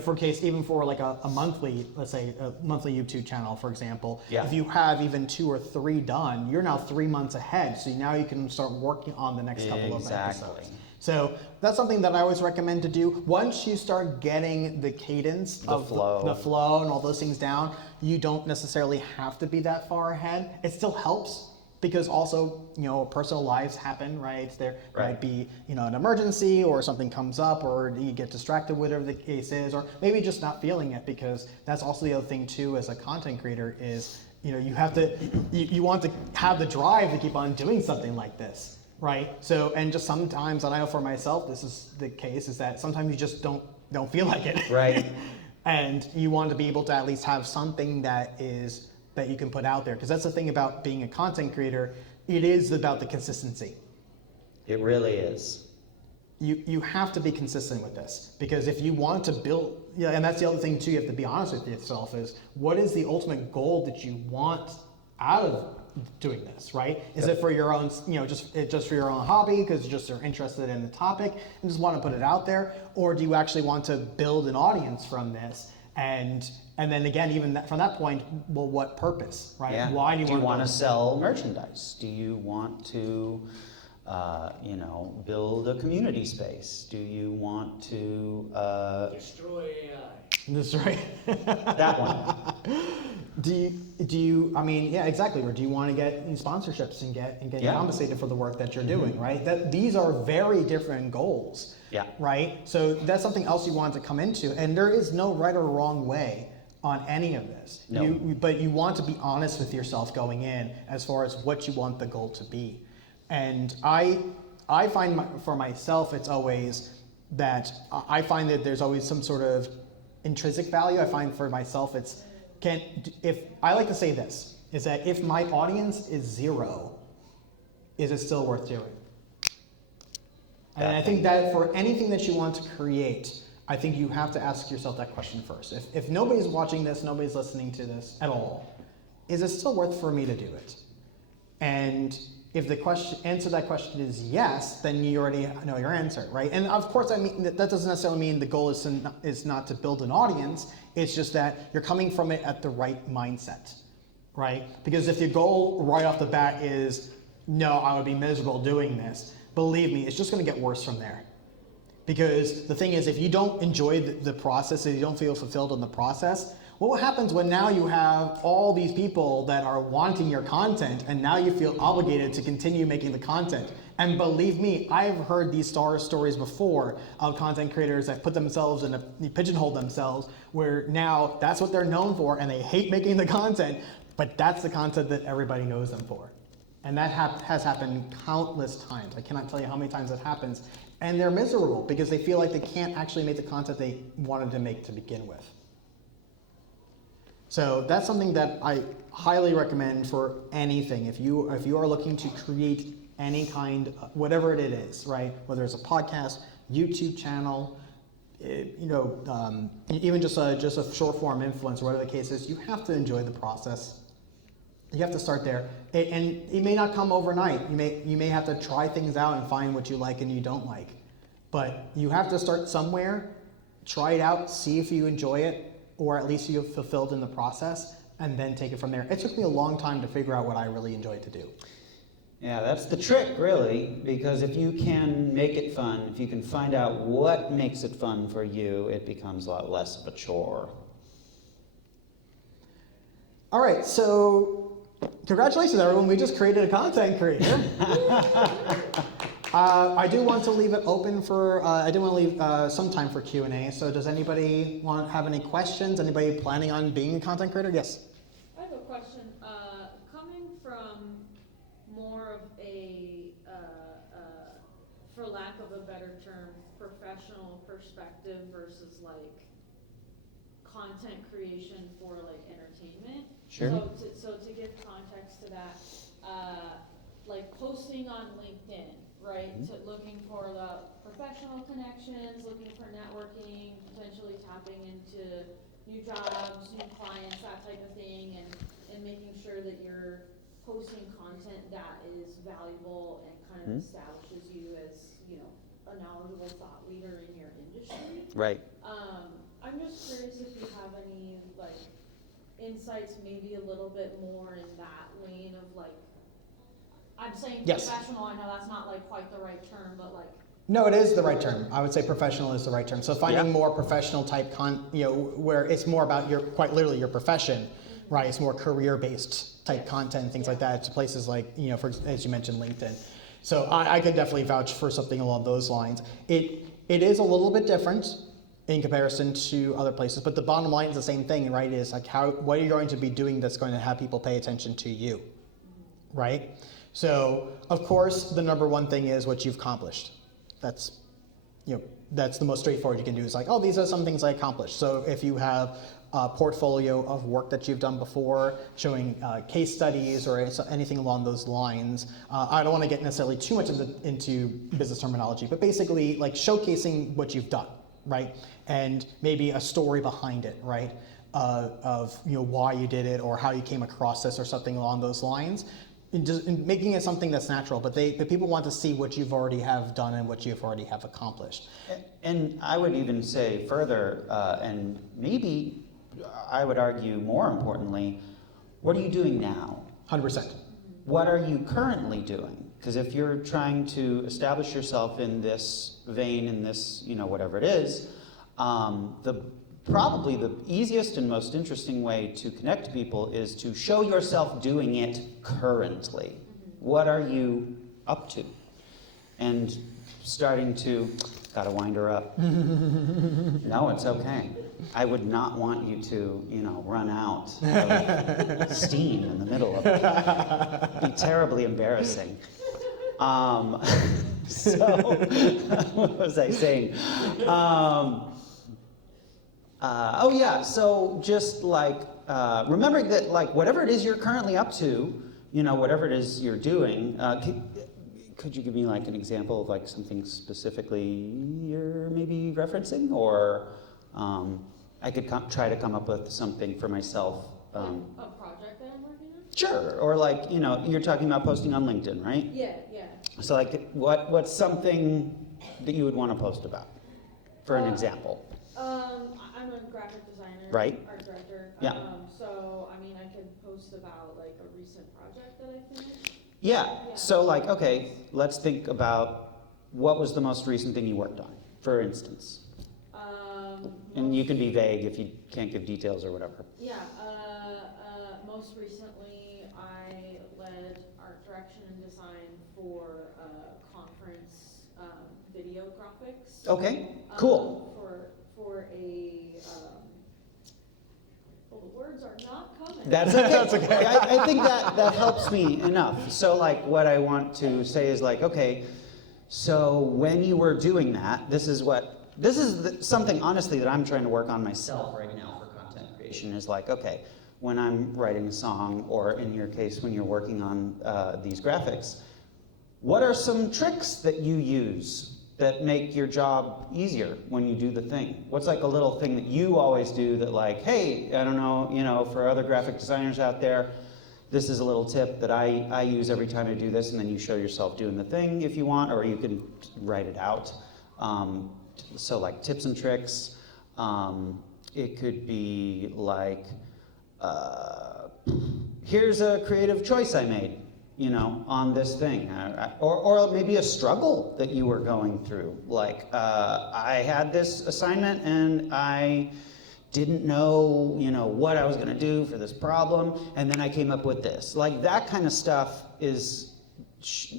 for case, even for like a monthly, let's say a monthly YouTube channel, for example, if you have even 2 or 3 done, you're now 3 months ahead. So now you can start working on the next couple of episodes. So that's something that I always recommend to do. Once you start getting the cadence of the flow and all those things down, you don't necessarily have to be that far ahead. It still helps, because also, personal lives happen, right? There might be, an emergency, or something comes up, or you get distracted, whatever the case is, or maybe just not feeling it, because that's also the other thing too, as a content creator, is, you have to, you want to have the drive to keep on doing something like this, right? So, and just sometimes, and I know for myself, this is the case, is that sometimes you just don't feel like it. Right. And you want to be able to at least have something that you can put out there. Because that's the thing about being a content creator, it is about the consistency. It really is. You have to be consistent with this, because if you want to build, and that's the other thing too, you have to be honest with yourself, is what is the ultimate goal that you want out of doing this, right? Is it for your own, just for your own hobby, because you're interested in the topic and just want to put it out there? Or do you actually want to build an audience from this? And then again, even from that point, well, what purpose, right? Yeah. Why do you want to sell merchandise? Do you want to, build a community space? Do you want to Destroy AI. Destroy that one? Do you? I mean, yeah, exactly. Or do you want to get sponsorships and get compensated for the work that you're doing, right? These are very different goals. Yeah. Right? So that's something else you want to come into. And there is no right or wrong way on any of this. No. But you want to be honest with yourself going in as far as what you want the goal to be. And I find for myself, it's always that I find that there's always some sort of intrinsic value. I find for myself, if I like to say this, is that if my audience is 0, is it still worth doing? And I think that for anything that you want to create, I think you have to ask yourself that question first. If nobody's watching this, nobody's listening to this at all, is it still worth for me to do it? And if the answer to that question is yes, then you already know your answer, right? And of course, I mean, that doesn't necessarily mean the goal is not to build an audience. It's just that you're coming from it at the right mindset, right? Because if your goal right off the bat is, no, I would be miserable doing this, believe me, it's just going to get worse from there. Because the thing is, if you don't enjoy the process, if you don't feel fulfilled in the process, what happens when now you have all these people that are wanting your content, and now you feel obligated to continue making the content? And believe me, I've heard these stories before of content creators that put themselves in pigeonhole themselves, where now that's what they're known for, and they hate making the content, but that's the content that everybody knows them for. And that has happened countless times. I cannot tell you how many times that happens. And they're miserable because they feel like they can't actually make the content they wanted to make to begin with. So that's something that I highly recommend for anything. If you are looking to create any kind, whatever it is, right? Whether it's a podcast, YouTube channel, even just a short form influence, or whatever the case is, you have to enjoy the process. You have to start there, and it may not come overnight. You may have to try things out and find what you like and you don't like, but you have to start somewhere, try it out, see if you enjoy it, or at least you're fulfilled in the process, and then take it from there. It took me a long time to figure out what I really enjoyed to do. Yeah, that's the trick, really, because if you can make it fun, if you can find out what makes it fun for you, it becomes a lot less of a chore. All right, so Congratulations, everyone. We just created a content creator. I do want to leave it open for, I do want to leave some time for Q&A. So does anybody have any questions? Anybody planning on being a content creator? Yes. I have a question. Coming from more of a, for lack of a better term, professional perspective versus like content creation for like entertainment. Sure. So to give context to that, like posting on LinkedIn, right? Mm-hmm. To looking for the professional connections, looking for networking, potentially tapping into new jobs, new clients, that type of thing, and making sure that you're posting content that is valuable and kind of establishes you as, you know, a knowledgeable thought leader in your industry. Right. I'm just curious if you have any like insights, maybe a little bit more in that lane of like, I'm saying Yes. professional, I know that's not like quite the right term, but like. No, it is the right term. I would say professional is the right term. So finding more professional type where it's more about quite literally your profession, right? It's more career-based type content, things like that. It's places like, you know, as you mentioned, LinkedIn. So I could definitely vouch for something along those lines. It is a little bit different in comparison to other places, but the bottom line is the same thing, right? Is like what are you going to be doing that's going to have people pay attention to you, right? So of course, the number one thing is what you've accomplished. That's the most straightforward you can do. Is like, oh, these are some things I accomplished. So if you have a portfolio of work that you've done before, showing case studies or anything along those lines. I don't want to get necessarily too much into business terminology, but basically like showcasing what you've done, right? And maybe a story behind it, right? Of why you did it or how you came across this or something along those lines. And just making it something that's natural, but people want to see what you've already have done and what you've already have accomplished. And I would even say further, and maybe I would argue more importantly, what are you doing now? 100%. What are you currently doing? Because if you're trying to establish yourself in this vein, in this, whatever it is, probably the easiest and most interesting way to connect people is to show yourself doing it currently. What are you up to? And starting to, gotta wind her up. No, it's okay. I would not want you to, run out of steam in the middle of it. It'd be terribly embarrassing. So, what was I saying? So just like, remembering that like whatever it is you're currently up to, whatever it is you're doing, could you give me like an example of like something specifically you're maybe referencing, or I could try to come up with something for myself. A project that I'm working on? Sure, or like, you're talking about posting on LinkedIn, right? Yeah. So like, what's something that you would want to post about, for an example? I'm a graphic designer, Right. art director. Yeah. So I mean, I could post about like a recent project that I finished. Yeah. So like, okay, let's think about what was the most recent thing you worked on, for instance. And you can be vague if you can't give details or whatever. Yeah. Most recently, I led art direction and design for a conference video graphics. Okay. Cool. For a the words are not coming. That's okay. That's okay. I think that helps me enough. So like what I want to say is like, okay, so when you were doing that, this is something honestly that I'm trying to work on myself right now for content creation is like, okay, when I'm writing a song, or in your case, when you're working on these graphics, what are some tricks that you use that make your job easier when you do the thing? What's like a little thing that you always do that like, hey, I don't know, for other graphic designers out there, this is a little tip that I use every time I do this, and then you show yourself doing the thing if you want, or you can write it out. So like tips and tricks. It could be like, here's a creative choice I made, on this thing. Or maybe a struggle that you were going through. Like, I had this assignment and I didn't know, what I was going to do for this problem, and then I came up with this. Like, that kind of stuff is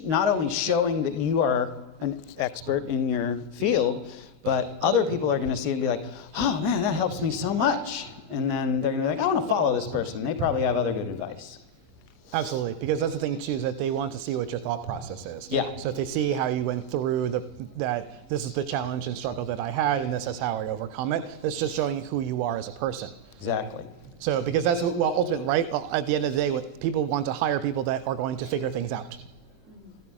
not only showing that you are an expert in your field, but other people are going to see it and be like, oh man, that helps me so much. And then they're going to be like, I want to follow this person. They probably have other good advice. Absolutely, because that's the thing too, is that they want to see what your thought process is. Yeah. So if they see how you went through that this is the challenge and struggle that I had, and this is how I overcome it, that's just showing who you are as a person. Exactly. So because that's ultimately, right? At the end of the day, what people want to hire people that are going to figure things out.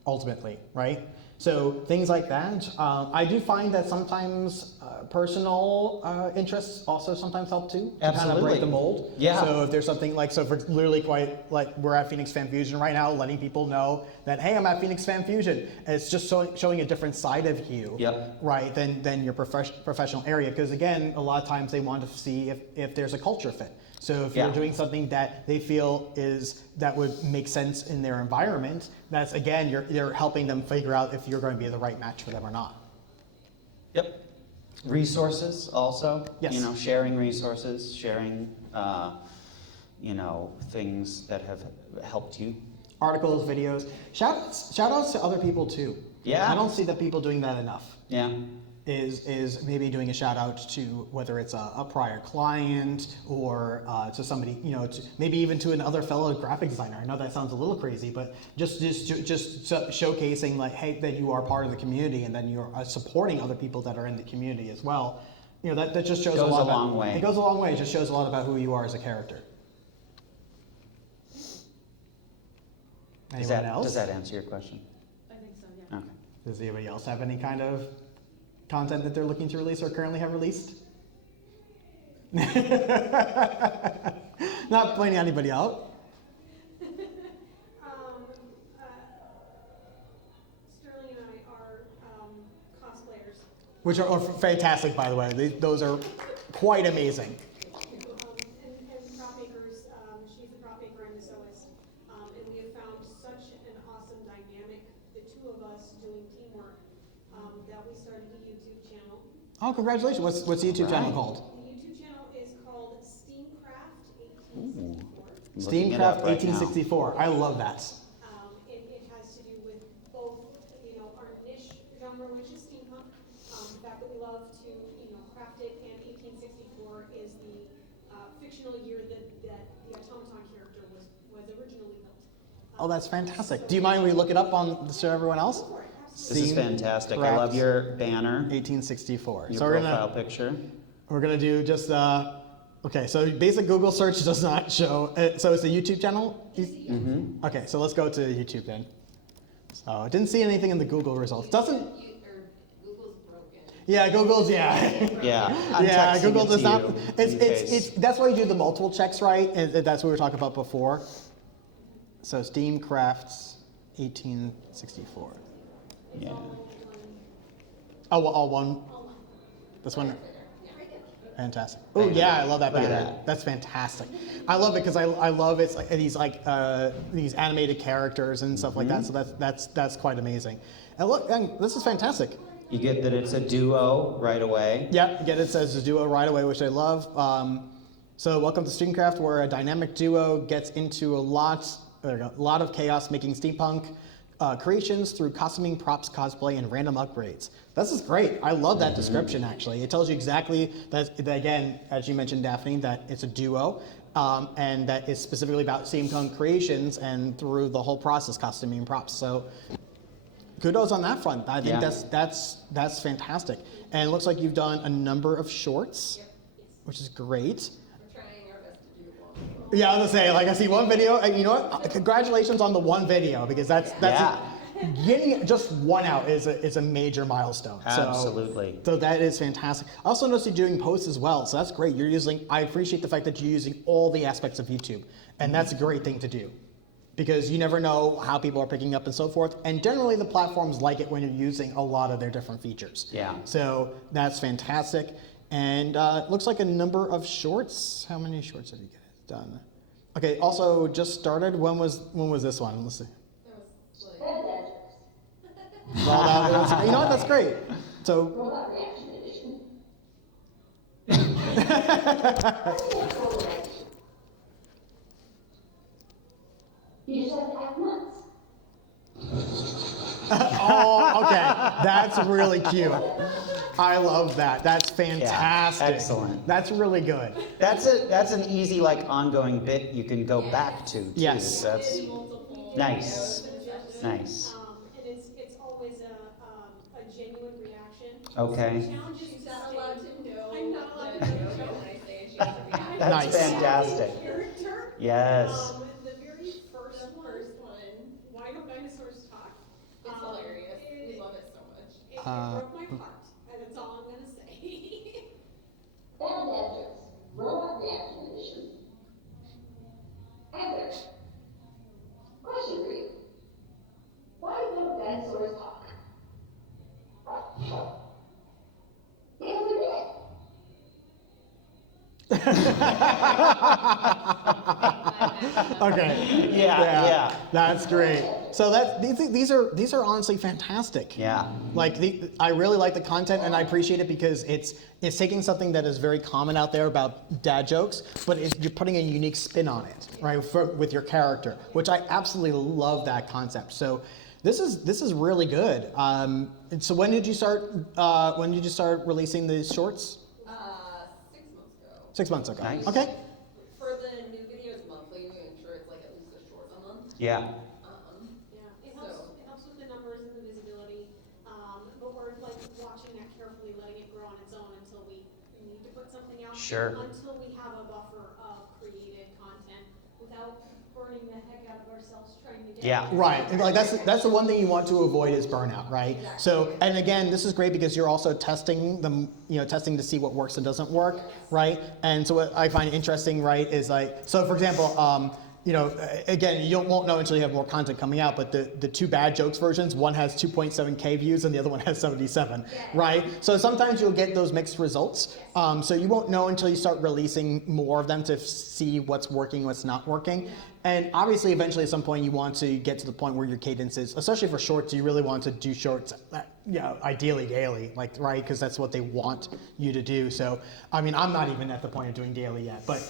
Ultimately, right? So things like that. I do find that sometimes personal interests also sometimes help too. To kind of break the mold. Yeah. So if there's something like, so for literally quite like we're at Phoenix Fan Fusion right now, letting people know that, hey, I'm at Phoenix Fan Fusion. And it's just showing a different side of you, Yep. right? Than your professional area. Because again, a lot of times they want to see if there's a culture fit. So if you're doing something that they feel that would make sense in their environment, that's again, you're helping them figure out if you're going to be the right match for them or not. Yep. Resources also. Yes. Sharing resources, sharing, things that have helped you. Articles, videos, shout outs to other people too. Yeah. I don't see that people doing that enough. Yeah. Is maybe doing a shout out to whether it's a prior client or to somebody, maybe even to another fellow graphic designer. I know that sounds a little crazy, but just showcasing like, hey, that you are part of the community and then you're supporting other people that are in the community as well. That just shows a long way. It goes a long way. It just shows a lot about who you are as a character. Anyone else? Does that answer your question? I think so, yeah. Okay. Does anybody else have any kind of content that they're looking to release or currently have released? Not pointing anybody out. Sterling and I are cosplayers. Which are fantastic, by the way. Those are quite amazing. And prop makers, she's a prop maker, I'm the sewist. And we have found such an awesome dynamic, the two of us doing teamwork, that we started a YouTube channel. Oh, congratulations. What's the YouTube channel called? The YouTube channel is called Steamcraft1864. Steamcraft 1864. I love that. It has to do with both, our niche genre, which is steampunk, the fact that we love to, craft it, and 1864 is the fictional year that the automaton character was originally built. Oh, that's fantastic. Do you mind we look it up on to everyone else? This is fantastic. I love your banner. 1864. Your So profile picture. we're gonna do just okay. So basic Google search does not show. So it's a YouTube channel. Mm-hmm. Okay, so let's go to YouTube then. So I didn't see anything in the Google results. Doesn't. Google's broken. Yeah, Google's Yeah. I'm yeah, texting Google it does to not. you It's in case. that's why you do the multiple checks, right? And that's what we were talking about before. So Steamcrafts 1864. Yeah. Oh, well, all one. This one. Fantastic. Oh yeah, I love that Look at banner. that. That's fantastic. I love it because I love it's like these animated characters and stuff like that. So that's quite amazing. And look, and this is fantastic. You get that it's a duo right away. Yeah, get it says a duo right away, which I love. So welcome to Steamcraft, where a dynamic duo gets into a lot of chaos, making steampunk creations through costuming, props, cosplay, and random upgrades. This is great. I love that description, actually. It tells you exactly that, again, as you mentioned, Daphne, that it's a duo, and that it's specifically about steampunk creations and through the whole process, costuming and props. So kudos on that front. I think that's fantastic. And it looks like you've done a number of shorts, which is great. We're trying our best to do one. Yeah, I was gonna say, like I see one video, and you know what? Congratulations on the one video, because that's getting just one out is a major milestone. Absolutely. So that is fantastic. I also noticed you doing posts as well, so that's great. I appreciate the fact that you're using all the aspects of YouTube, and that's a great thing to do, because you never know how people are picking up and so forth. And generally, the platforms like it when you're using a lot of their different features. Yeah. So that's fantastic. And it looks like a number of shorts. How many shorts have you guys done? Okay. Also, just started. When was this one? Let's see. Well, you know what? That's great. So. You just have to act nuts. Oh, okay. That's really cute. I love that. That's fantastic. excellent. That's really good. That's an easy like ongoing bit you can go back to too. Yes. That's nice. Nice. And it's always a genuine reaction. Okay. Challenges She's not allowed to know. I'm not allowed that to joke know. when I say she has to react. That's Nice. fantastic. Character. Yes. The very first The one, first one, Why Don't Dinosaurs Talk? it's hilarious. We love it so much. It broke my heart, and that's all I'm gonna say. Bad dad jokes. Robot reaction edition. Heather. Question for you. Why don't dinosaurs talk? Yes, they do. Okay. Yeah. That's great. So these are honestly fantastic. Yeah. Like I really like the content and I appreciate it because it's taking something that is very common out there about dad jokes, but you're putting a unique spin on it, right? With your character, which I absolutely love that concept. So this is really good. So when did you start releasing the shorts? 6 months ago. 6 months ago. Nice. Okay. For the new videos monthly, we make sure it's like at least a short a month. Yeah. Yeah, it helps with the numbers and the visibility, but we're like watching that carefully, letting it grow on its own until we need to put something out. Sure. Until we have a buffer of created content without burning the heck out of ourselves trying to get. Yeah. Right. And like that's the one thing you want to avoid is burnout, right? So, and again, this is great because you're also testing them, testing to see what works and doesn't work, right? And so what I find interesting, right, is like, so for example, again, you won't know until you have more content coming out, but the two bad jokes versions, one has 2.7K views and the other one has 77, right? So sometimes you'll get those mixed results. So you won't know until you start releasing more of them to see what's working, what's not working. And obviously, eventually at some point you want to get to the point where your cadence is, especially for shorts, you really want to do shorts, ideally daily, right? Because that's what they want you to do. So, I mean, I'm not even at the point of doing daily yet, but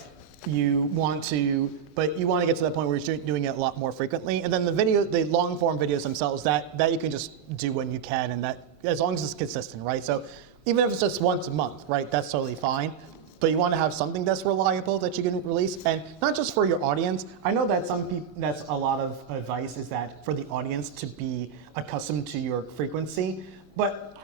you want to get to that point where you're doing it a lot more frequently. And then the long form videos themselves, that you can just do when you can, and that as long as it's consistent, right? So even if it's just once a month, right, that's totally fine. But you want to have something that's reliable that you can release, and not just for your audience. I know that some people, that's a lot of advice, is that for the audience to be accustomed to your frequency, but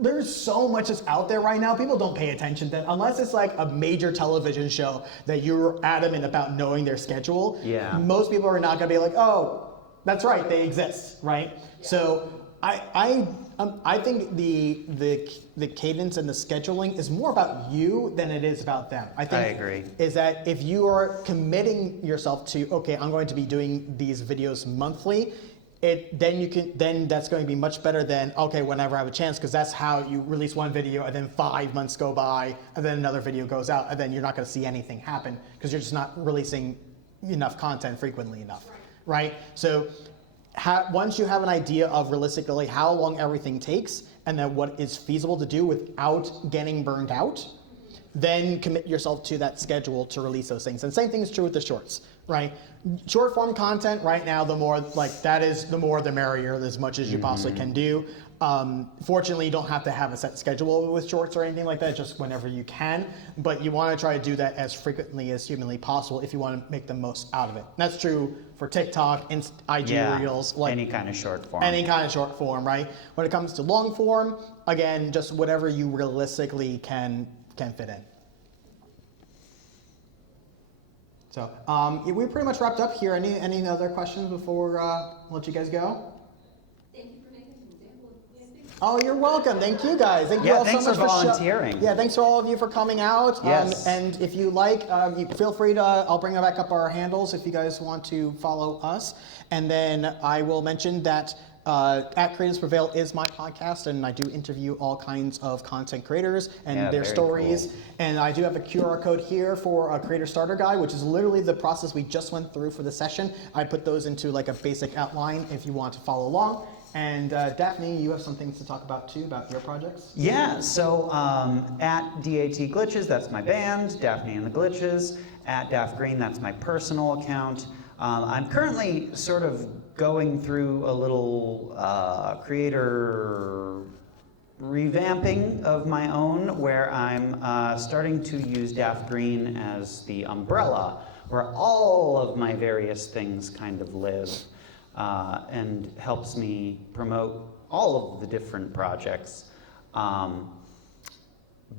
there's so much that's out there right now. People don't pay attention to that unless it's like a major television show that you're adamant about knowing their schedule. Yeah. Most people are not going to be like, oh, that's right, they exist, right? Yeah. So I think the cadence and the scheduling is more about you than it is about them. I agree. Is that if you are committing yourself to, okay, I'm going to be doing these videos monthly, then that's going to be much better than, okay, whenever I have a chance, because that's how you release one video and then 5 months go by and then another video goes out and then you're not going to see anything happen because you're just not releasing enough content frequently enough, right? So once you have an idea of realistically how long everything takes and then what is feasible to do without getting burned out, then commit yourself to that schedule to release those things. And same thing is true with the shorts, right? Short form content right now, the more the merrier, as much as you possibly can do. Fortunately, you don't have to have a set schedule with shorts or anything like that, just whenever you can. But you want to try to do that as frequently as humanly possible if you want to make the most out of it. And that's true for TikTok, IG Reels, like any kind of short form. Any kind of short form, right? When it comes to long form, again, just whatever you realistically can fit in. So we pretty much wrapped up here. Any other questions before let you guys go? Thank you for making an example of this. Oh, you're welcome. Thank you guys. Thank you all thanks so much for volunteering. thanks for all of you for coming out. Yes. And if you like, you feel free to, I'll bring back up our handles if you guys want to follow us. And then I will mention that at Creators Prevail is my podcast, and I do interview all kinds of content creators and their stories. Cool. And I do have a QR code here for a creator starter guide, which is literally the process we just went through for the session. I put those into like a basic outline if you want to follow along. And Daphne, you have some things to talk about too, about your projects? Yeah, so at DAT Glitches, that's my band, Daphne and the Glitches. At Daphne Greene, that's my personal account. I'm currently sort of going through a little creator revamping of my own, where I'm starting to use Daphne Greene as the umbrella, where all of my various things kind of live, and helps me promote all of the different projects.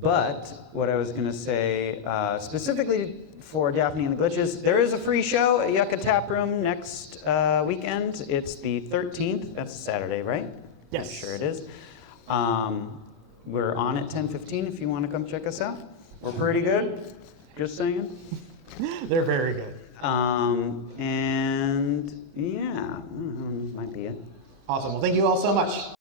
But what I was going to say, specifically for Daphne and the Glitches, there is a free show at Yucca Tap Room next weekend. It's the 13th. That's a Saturday, right? Yes. I'm sure it is. We're on at 10:15 if you want to come check us out. We're pretty good, just saying. They're very good. And yeah, might be it. Awesome. Well, thank you all so much.